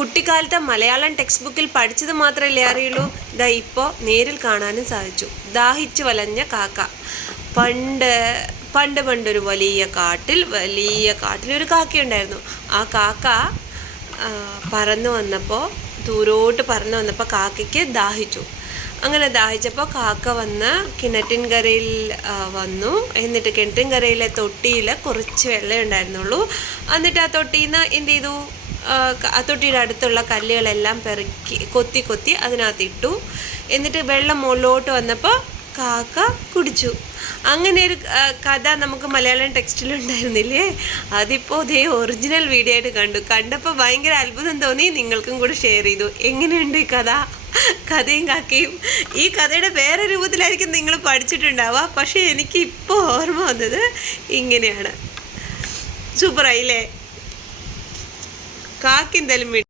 കുട്ടിക്കാലത്തെ മലയാളം ടെക്സ്റ്റ് ബുക്കിൽ പഠിച്ചത് മാത്രമല്ലേ അറിയുള്ളൂ. ഇതാ ഇപ്പോൾ നേരിൽ കാണാനും സാധിച്ചു. ദാഹിച്ചു വലഞ്ഞ കാക്ക. പണ്ടൊരു വലിയ കാട്ടിലൊരു കാക്കയുണ്ടായിരുന്നു. ആ കാക്ക ദൂരോട്ട് പറന്നു വന്നപ്പോൾ കാക്കയ്ക്ക് ദാഹിച്ചു. അങ്ങനെ ദാഹിച്ചപ്പോൾ കാക്ക വന്ന് കിണറ്റിൻകരയിൽ വന്നു. എന്നിട്ട് കിണറ്റിൻകരയിലെ തൊട്ടിയിൽ കുറച്ച് വെള്ളം ഉണ്ടായിരുന്നുള്ളൂ. എന്നിട്ട് ആ തൊട്ടിയിൽ നിന്ന് എന്ത് ചെയ്തു? ആ തൊട്ടിയുടെ അടുത്തുള്ള കല്ലുകളെല്ലാം കൊത്തി അതിനകത്തിട്ടു. എന്നിട്ട് വെള്ളം മുകളിലോട്ട് വന്നപ്പോൾ കാക്ക കുടിച്ചു. അങ്ങനെ ഒരു കഥ നമുക്ക് മലയാളം ടെക്സ്റ്റിലുണ്ടായിരുന്നില്ലേ? അതിപ്പോൾ ഇതേ ഒറിജിനൽ വീഡിയോ ആയിട്ട് കണ്ടപ്പോൾ ഭയങ്കര അത്ഭുതം തോന്നി. നിങ്ങൾക്കും കൂടെ ഷെയർ ചെയ്തു. എങ്ങനെയുണ്ട് ഈ കഥയും കാക്കയും? ഈ കഥയുടെ വേറെ രൂപത്തിലായിരിക്കും നിങ്ങൾ പഠിച്ചിട്ടുണ്ടാവുക. പക്ഷേ എനിക്ക് ഇപ്പോൾ ഓർമ്മ വന്നത് ഇങ്ങനെയാണ്. സൂപ്പറായില്ലേ? കാക്ക എന്തായാലും